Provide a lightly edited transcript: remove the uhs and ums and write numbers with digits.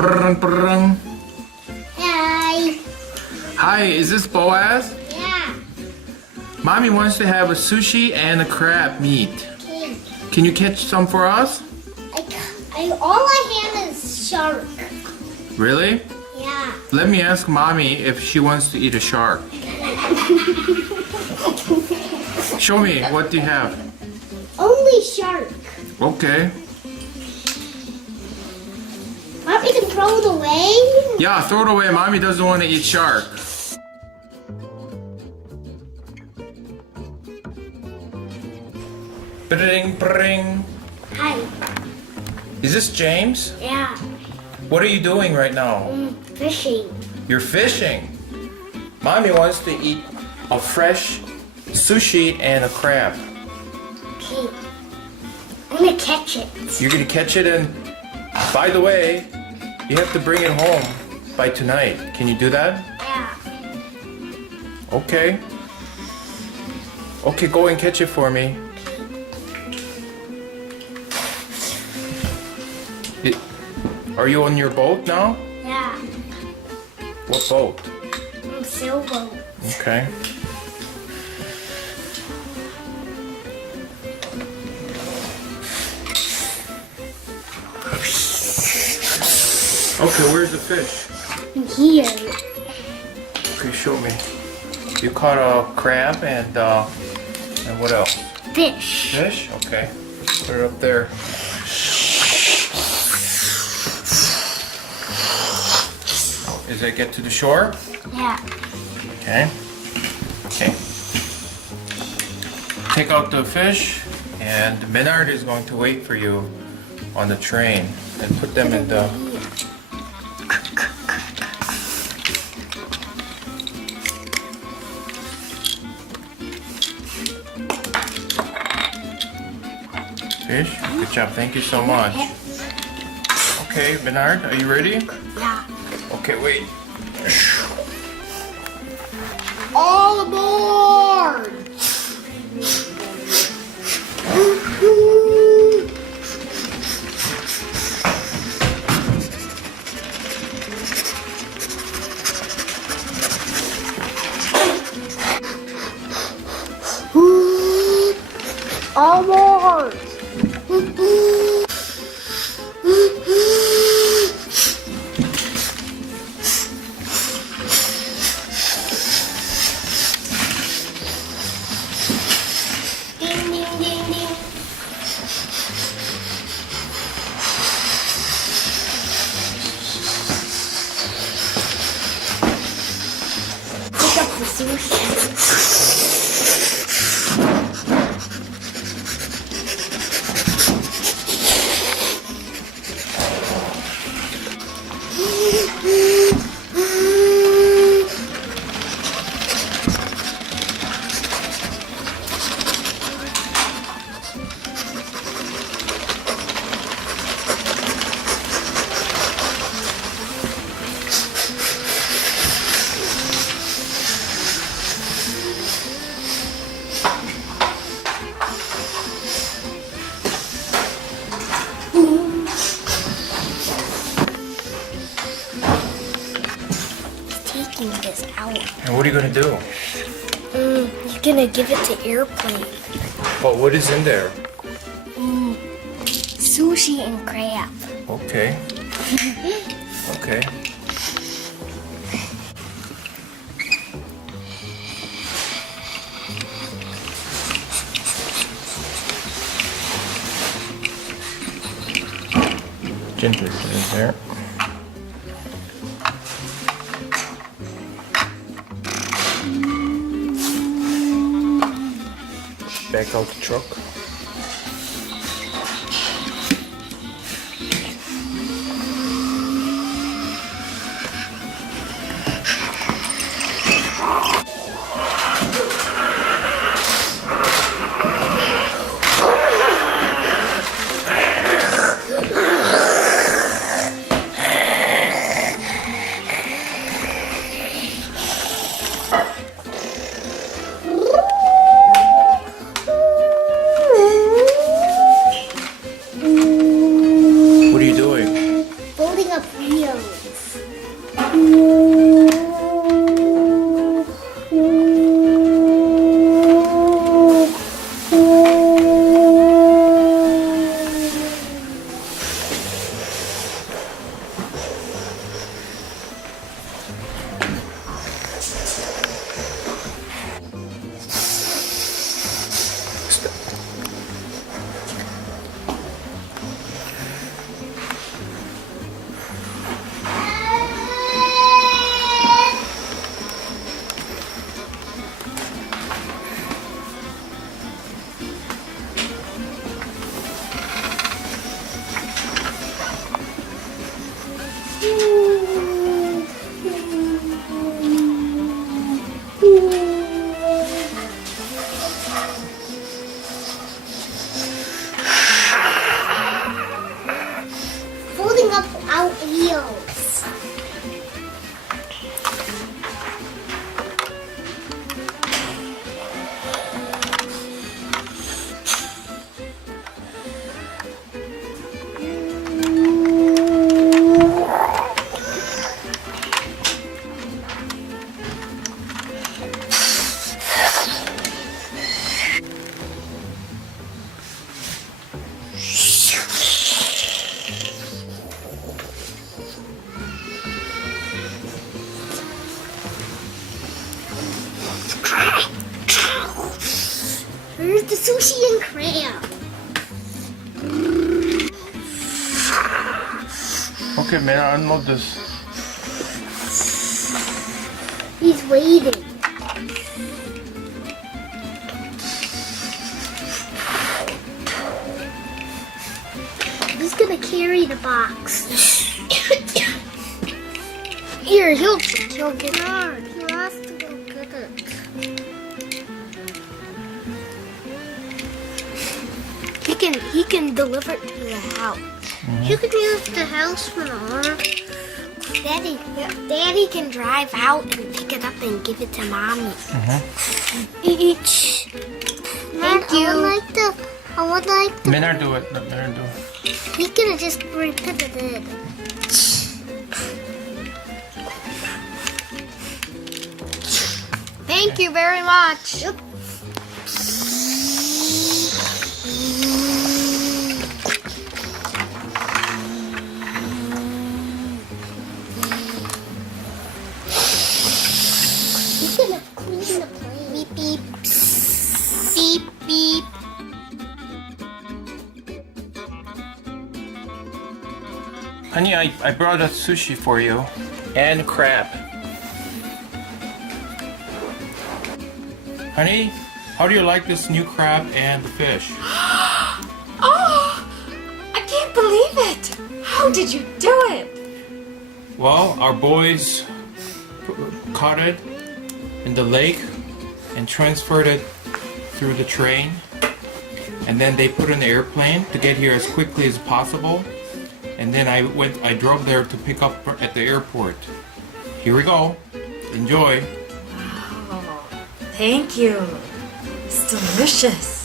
Brrrr. Hi. Hi, is this Boaz? Yeah. Mommy wants to have a sushi and a crab meat. Okay. Can you catch some for us? All I have is shark. Really? Yeah. Let me ask Mommy if she wants to eat a shark. Show me, what do you have? Only shark. Okay. Want me to throw it away? Yeah, throw it away. Mommy doesn't want to eat shark. Bring, bring. Hi. Is this James? Yeah. What are you doing right now? Fishing. You're fishing. Mommy wants to eat a fresh sushi and a crab. Okay. I'm gonna catch it. You're gonna catch it, and by the way, you have to bring it home by tonight. Can you do that? Yeah. Okay. Okay, go and catch it for me. Are you on your boat now? Yeah. What boat? Sailboat. Okay. Okay, where's the fish? Here. Okay, show me. You caught a crab and what else? Fish. Fish? Okay. Put it up there. Does it get to the shore? Yeah. Okay. Okay. Take out the fish, and Menard is going to wait for you on the train and put them in the. Fish? Good job. Thank you so much. Okay, Menard, are you ready? Yeah. Okay, wait. All aboard! All aboard! Ding, ding, ding, ding. Pick up the sushi. Taking this out. And what are you gonna do? You're gonna give it to airplane. But what is in there? Sushi and crab. Okay. Okay. Ginger in there. Back out the truck. Folding up our wheels. Where's the sushi and crab? Okay, man, unload this. He's waiting. He's gonna carry the box. Here, he'll get hard. He has to go get it. He can deliver it to the house. You can use the house for our Daddy can drive out and pick it up and give it to Mommy. Each. Thank you. I would like to. Maynard, do it. Let Maynard do it. He can just put it in. Thank you very much. Yep. He's gonna clean the plane. Beep beep. Beep beep. Honey, I brought a sushi for you. And crab. Honey, how do you like this new crab and fish? Oh, I can't believe it. How did you do it? Well, our boys caught it in the lake and transferred it through the train. And then they put it in the airplane to get here as quickly as possible. And then I drove there to pick up at the airport. Here we go. Enjoy. Wow. Thank you. It's delicious.